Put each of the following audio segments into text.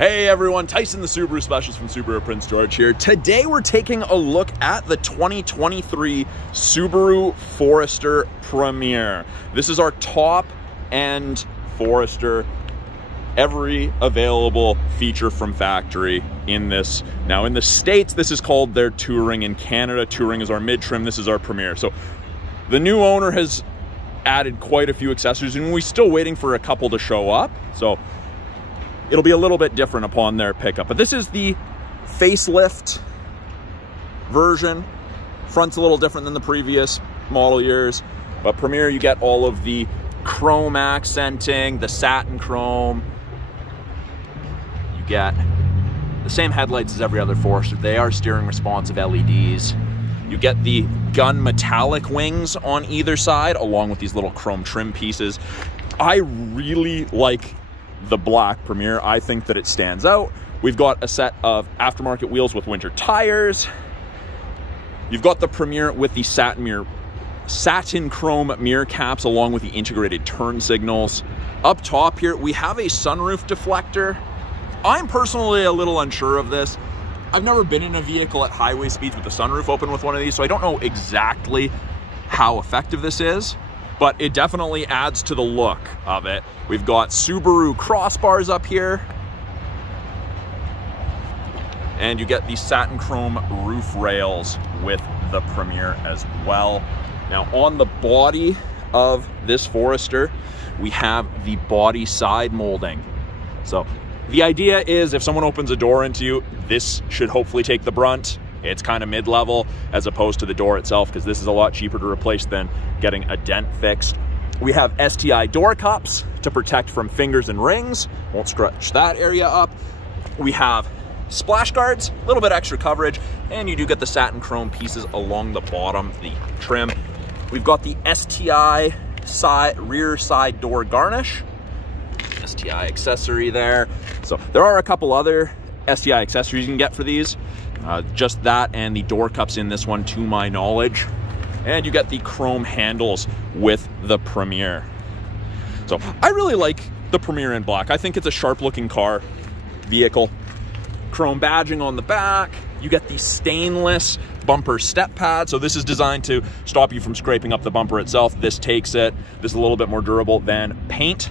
Hey everyone, Tyson the Subaru Specialist from Subaru Prince George here. Today we're taking a look at the 2023 Subaru Forester Premier. This is our top-end Forester. Every available feature from factory in this. Now in the States, this is called their Touring. In Canada, Touring is our mid-trim, this is our Premier. So the new owner has added quite a few accessories and we're still waiting for a couple to show up. So it'll be a little bit different upon their pickup, but this is the facelift version. Front's a little different than the previous model years, but Premier, you get all of the chrome accenting, the satin chrome. You get the same headlights as every other Forester. They are steering responsive LEDs. You get the gun metallic wings on either side, along with these little chrome trim pieces. I really like the black Premier. I think that it stands out. We've got a set of aftermarket wheels with winter tires. You've got the Premier with the satin chrome mirror caps along with the integrated turn signals. Up top here, we have a sunroof deflector. I'm personally a little unsure of this. I've never been in a vehicle at highway speeds with the sunroof open with one of these, so I don't know exactly how effective this is, but it definitely adds to the look of it. We've got Subaru crossbars up here. And you get the satin chrome roof rails with the Premier as well. Now on the body of this Forester, we have the body side molding. So the idea is if someone opens a door into you, this should hopefully take the brunt. It's kind of mid-level as opposed to the door itself, because this is a lot cheaper to replace than getting a dent fixed. We have STI door cups to protect from fingers and rings. Won't stretch that area up. We have splash guards, a little bit extra coverage, and you do get the satin chrome pieces along the bottom, the trim. We've got the STI rear side door garnish. STI accessory there. So there are a couple other STI accessories you can get for these. Just that and the door cups in this one, to my knowledge. And you get the chrome handles with the Premier. So I really like the Premier in black. I think it's a sharp looking car vehicle. Chrome badging on the back. You get the stainless bumper step pad. So this is designed to stop you from scraping up the bumper itself. This takes it. This is a little bit more durable than paint.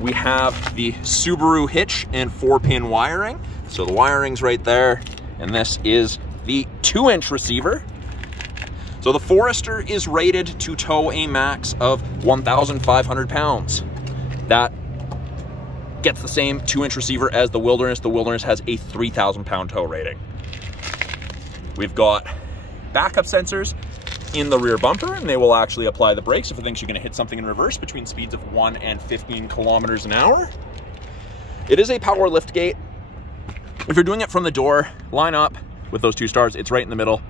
We have the Subaru hitch and 4-pin wiring. So the wiring's right there, and this is the 2-inch receiver. So the Forester is rated to tow a max of 1,500 pounds. That gets the same 2-inch receiver as the Wilderness. The Wilderness has a 3,000 pound tow rating. We've got backup sensors in the rear bumper, and they will actually apply the brakes if it thinks you're gonna hit something in reverse between speeds of 1 and 15 kilometers an hour. It is a power lift gate. If you're doing it from the door, line up with those 2 stars. It's right in the middle.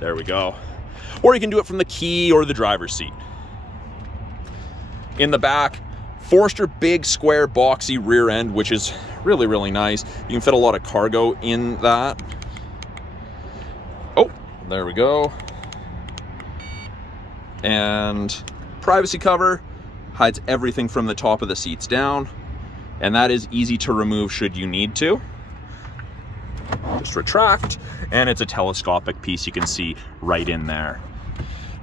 There we go. Or you can do it from the key or the driver's seat. In the back, Forester big square boxy rear end, which is really, really nice. You can fit a lot of cargo in that. Oh, there we go. And privacy cover hides everything from the top of the seats down. And that is easy to remove should you need to. Just retract, and it's a telescopic piece you can see right in there.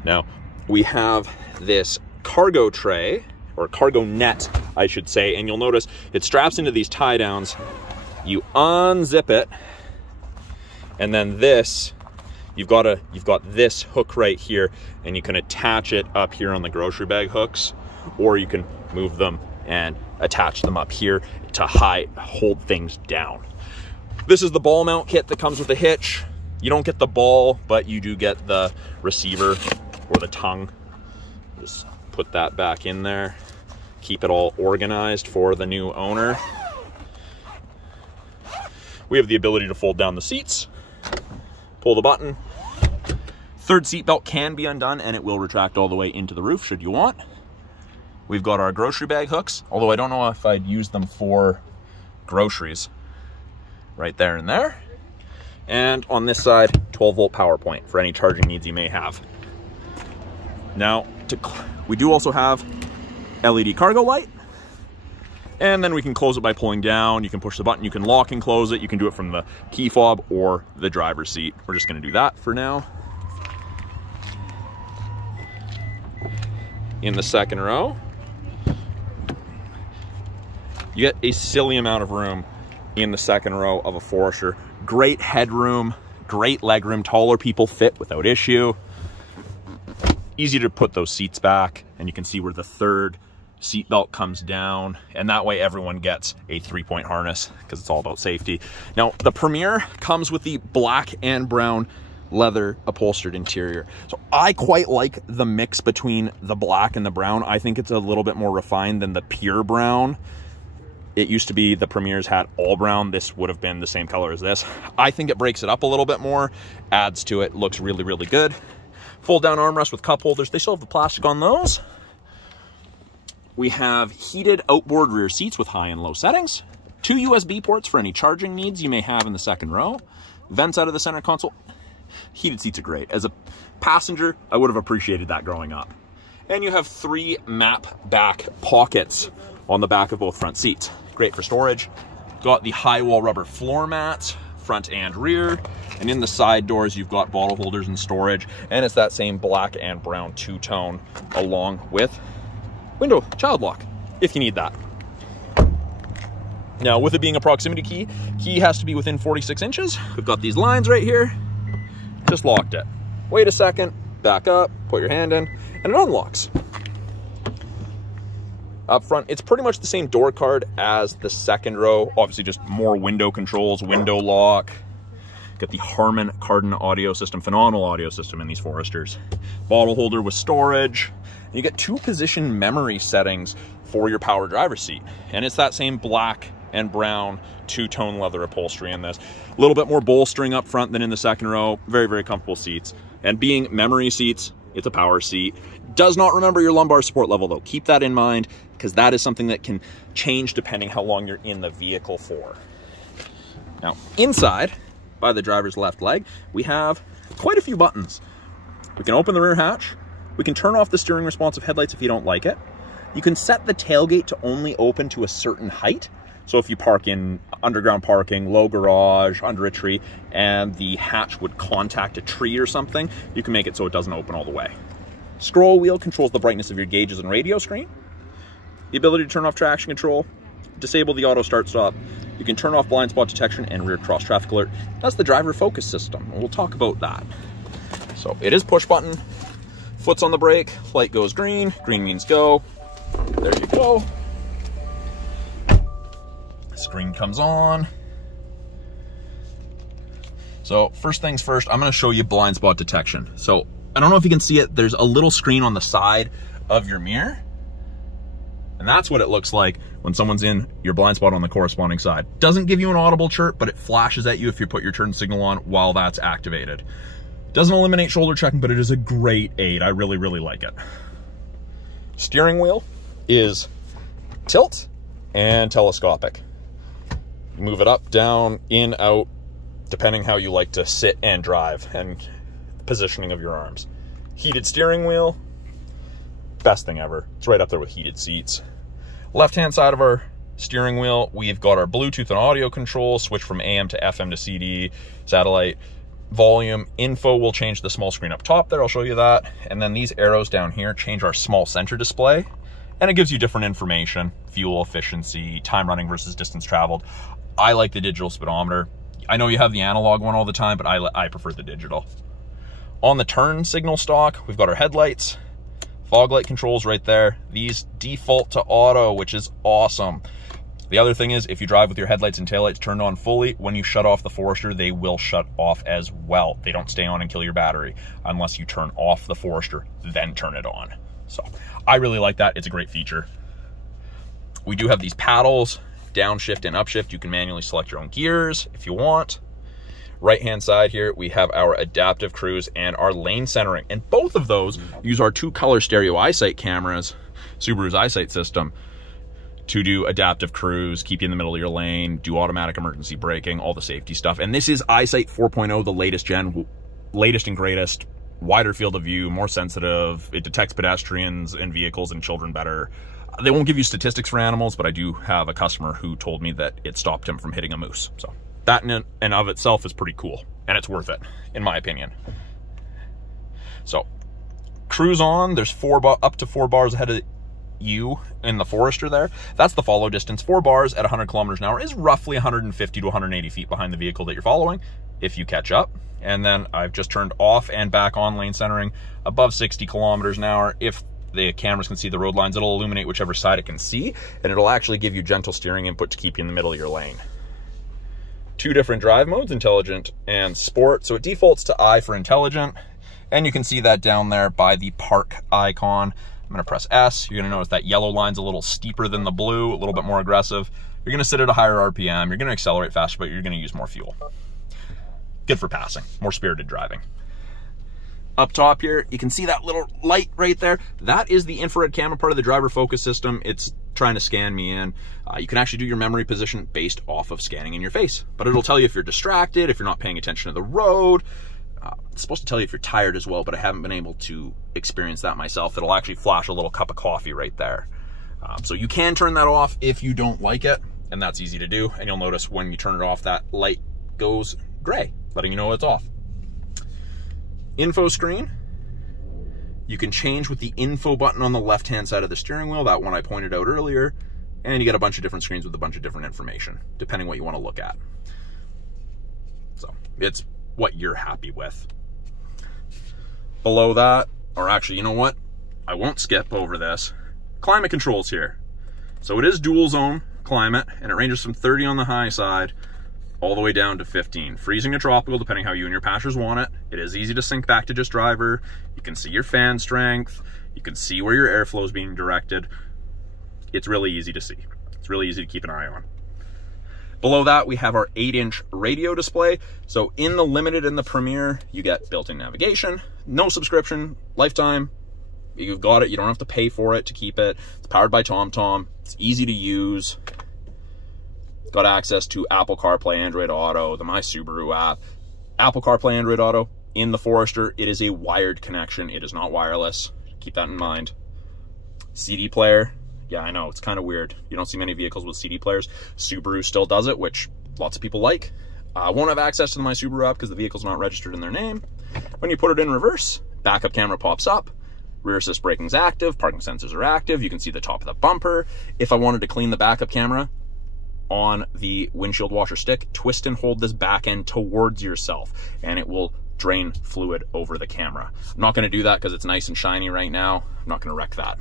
Now, we have this cargo tray, or cargo net, I should say, and you'll notice it straps into these tie downs. You unzip it, and then this, you've got this hook right here, and you can attach it up here on the grocery bag hooks, or you can move them and attach them up here to hold things down. This is the ball mount kit that comes with the hitch. You don't get the ball, but you do get the receiver or the tongue. Just put that back in there. Keep it all organized for the new owner. We have the ability to fold down the seats, pull the button. Third seat belt can be undone and it will retract all the way into the roof should you want. We've got our grocery bag hooks, although I don't know if I'd use them for groceries. Right there and there. And on this side, 12-volt power point for any charging needs you may have. Now, we do also have LED cargo light. And then we can close it by pulling down. You can push the button, you can lock and close it. You can do it from the key fob or the driver's seat. We're just gonna do that for now. In the second row, you get a silly amount of room in the second row of a Forester. Great headroom, great legroom, taller people fit without issue. Easy to put those seats back, and you can see where the third seat belt comes down, and that way everyone gets a 3-point harness because it's all about safety. Now, the Premier comes with the black and brown leather upholstered interior. So I quite like the mix between the black and the brown. I think it's a little bit more refined than the pure brown. It used to be the Premiers had all brown. This would have been the same color as this. I think it breaks it up a little bit more, adds to it, looks really, really good. Fold down armrest with cup holders. They still have the plastic on those. We have heated outboard rear seats with high and low settings. 2 USB ports for any charging needs you may have in the second row. Vents out of the center console. Heated seats are great. As a passenger, I would have appreciated that growing up. And you have 3 map back pockets on the back of both front seats. Great for storage. Got the high wall rubber floor mats, front and rear. And in the side doors, you've got bottle holders and storage. And it's that same black and brown two-tone along with window child lock, if you need that. Now, with it being a proximity key has to be within 46 inches. We've got these lines right here. Just locked it. Wait a second, back up, put your hand in, and it unlocks. Up front, it's pretty much the same door card as the second row. Obviously, just more window controls, window lock. Got the Harman Kardon audio system, phenomenal audio system in these Foresters. Bottle holder with storage. You get 2 position memory settings for your power driver's seat. And it's that same black and brown two-tone leather upholstery in this. A little bit more bolstering up front than in the second row. Very, very comfortable seats. And being memory seats, it's a power seat. Does not remember your lumbar support level though. Keep that in mind because that is something that can change depending how long you're in the vehicle for. Now, inside, by the driver's left leg, we have quite a few buttons. We can open the rear hatch. We can turn off the steering responsive headlights if you don't like it. You can set the tailgate to only open to a certain height. So if you park in underground parking, low garage, under a tree, and the hatch would contact a tree or something, you can make it so it doesn't open all the way. Scroll wheel controls the brightness of your gauges and radio screen. The ability to turn off traction control, disable the auto start stop. You can turn off blind spot detection and rear cross traffic alert. That's the driver focus system, and we'll talk about that. So it is push button. Foot's on the brake, light goes green, green means go. There you go. Screen comes on. So first things first, I'm gonna show you blind spot detection. So I don't know if you can see it, there's a little screen on the side of your mirror. And that's what it looks like when someone's in your blind spot on the corresponding side. Doesn't give you an audible chirp, but it flashes at you if you put your turn signal on while that's activated. Doesn't eliminate shoulder checking, but it is a great aid. I really, really like it. Steering wheel is tilt and telescopic. You move it up, down, in, out, depending how you like to sit and drive and the positioning of your arms. Heated steering wheel, best thing ever. It's right up there with heated seats. Left-hand side of our steering wheel, we've got our Bluetooth and audio control, switch from AM to FM to CD, satellite, volume, info will change the small screen up top there, I'll show you that. And then these arrows down here change our small center display, and it gives you different information, fuel efficiency, time running versus distance traveled. I like the digital speedometer. I know you have the analog one all the time, but I prefer the digital. On the turn signal stalk, we've got our headlights, fog light controls right there. These default to auto, which is awesome. The other thing is, if you drive with your headlights and taillights turned on fully, when you shut off the Forester, they will shut off as well. They don't stay on and kill your battery unless you turn off the Forester, then turn it on. So I really like that. It's a great feature. We do have these paddles, downshift and upshift. You can manually select your own gears if you want. Right-hand side here, we have our adaptive cruise and our lane centering. And both of those use our 2-color stereo eyesight cameras, Subaru's eyesight system, to do adaptive cruise, keep you in the middle of your lane, do automatic emergency braking, all the safety stuff. And this is Eyesight 4.0, the latest gen, latest and greatest, wider field of view, more sensitive. It detects pedestrians and vehicles and children better. They won't give you statistics for animals, but I do have a customer who told me that it stopped him from hitting a moose. So that in and of itself is pretty cool, and it's worth it, in my opinion. So cruise on. There's up to 4 bars ahead of you in the Forester there. That's the follow distance. 4 bars at 100 kilometers an hour is roughly 150 to 180 feet behind the vehicle that you're following, if you catch up. And then I've just turned off and back on lane centering above 60 kilometers an hour. If the cameras can see the road lines, it'll illuminate whichever side it can see, and it'll actually give you gentle steering input to keep you in the middle of your lane. 2 different drive modes, intelligent and sport. So it defaults to I for intelligent, and you can see that down there by the park icon. I'm going to press S. You're going to notice that yellow line's a little steeper than the blue, a little bit more aggressive. You're going to sit at a higher RPM. You're going to accelerate faster, but you're going to use more fuel. Good for passing, more spirited driving. Up top here, you can see that little light right there. That is the infrared camera part of the driver focus system. It's trying to scan me in. You can actually do your memory position based off of scanning in your face, but it'll tell you if you're distracted, if you're not paying attention to the road. It's supposed to tell you if you're tired as well, but I haven't been able to experience that myself. It'll actually flash a little cup of coffee right there. So you can turn that off if you don't like it, and that's easy to do. And you'll notice when you turn it off, that light goes gray, letting you know it's off. Info screen. You can change with the info button on the left-hand side of the steering wheel, that one I pointed out earlier, and you get a bunch of different screens with a bunch of different information, depending what you want to look at. So it's what you're happy with. Below that, or actually, you know what? I won't skip over this. Climate controls here. So it is dual zone climate, and it ranges from 30 on the high side all the way down to 15. Freezing to tropical, depending how you and your passengers want it. It is easy to sync back to just driver. You can see your fan strength. You can see where your airflow is being directed. It's really easy to see. It's really easy to keep an eye on. Below that, we have our 8-inch radio display. So in the Limited and the Premier, you get built-in navigation, no subscription, lifetime. You've got it. You don't have to pay for it to keep it. It's powered by TomTom. It's easy to use. Got access to Apple CarPlay, Android Auto, the My Subaru app. Apple CarPlay, Android Auto. In the Forester, it is a wired connection. It is not wireless. Keep that in mind. CD player. Yeah, I know, it's kind of weird. You don't see many vehicles with CD players. Subaru still does it, which lots of people like. Won't have access to the My Subaru app because the vehicle's not registered in their name. When you put it in reverse, backup camera pops up. Rear assist braking's active. Parking sensors are active. You can see the top of the bumper. If I wanted to clean the backup camera on the windshield washer stick, twist and hold this back end towards yourself, and it will drain fluid over the camera. I'm not going to do that because it's nice and shiny right now. I'm not going to wreck that.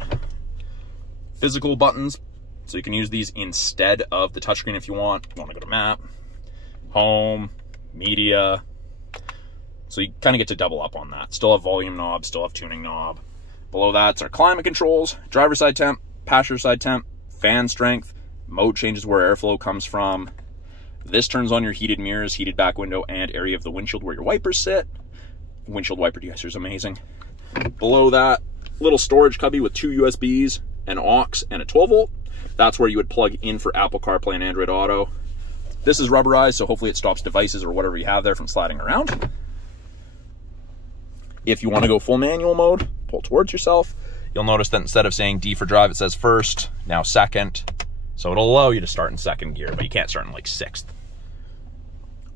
Physical buttons, so you can use these instead of the touchscreen if you want. You want to go to map, home, media. So you kind of get to double up on that. Still have volume knob, still have tuning knob. Below that's our climate controls, driver side temp, passenger side temp, fan strength, mode changes where airflow comes from. This turns on your heated mirrors, heated back window, and area of the windshield where your wipers sit. Windshield wiper deicer is amazing. Below that, little storage cubby with 2 USBs, an aux, and a 12 volt. That's where you would plug in for Apple CarPlay and Android Auto. This is rubberized, so hopefully it stops devices or whatever you have there from sliding around. If you want to go full manual mode, pull towards yourself. You'll notice that instead of saying D for drive, it says first, now second. So it'll allow you to start in second gear, but you can't start in like 6th.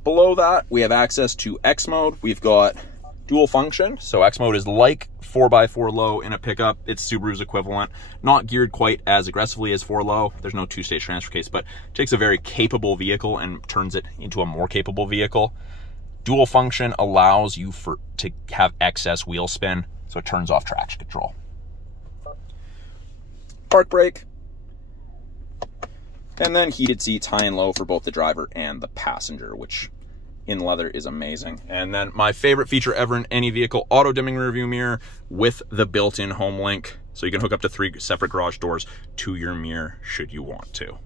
Below that, we have access to X mode. We've got dual function. So X mode is like 4x4 low in a pickup. It's Subaru's equivalent. Not geared quite as aggressively as 4 low. There's no 2-stage transfer case, but takes a very capable vehicle and turns it into a more capable vehicle. Dual function allows you to have excess wheel spin, so it turns off traction control. Park brake. And then heated seats high and low for both the driver and the passenger, which in leather is amazing. And then my favorite feature ever in any vehicle, auto dimming rearview mirror with the built-in home link. So you can hook up to 3 separate garage doors to your mirror should you want to.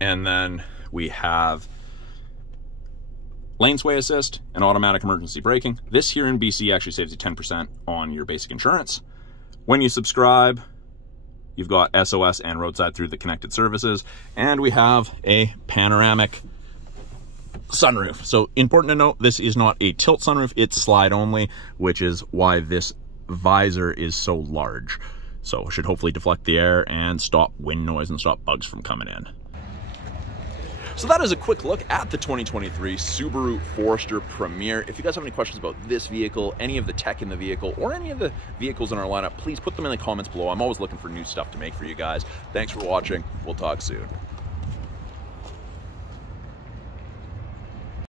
And then we have lane sway assist and automatic emergency braking. This here in BC actually saves you 10% on your basic insurance. When you subscribe, you've got SOS and roadside through the connected services, and we have a panoramic sunroof. So important to note, this is not a tilt sunroof, it's slide only, which is why this visor is so large. So it should hopefully deflect the air and stop wind noise and stop bugs from coming in. So that is a quick look at the 2023 Subaru Forester Premier. If you guys have any questions about this vehicle, any of the tech in the vehicle, or any of the vehicles in our lineup, please put them in the comments below. I'm always looking for new stuff to make for you guys. Thanks for watching. We'll talk soon.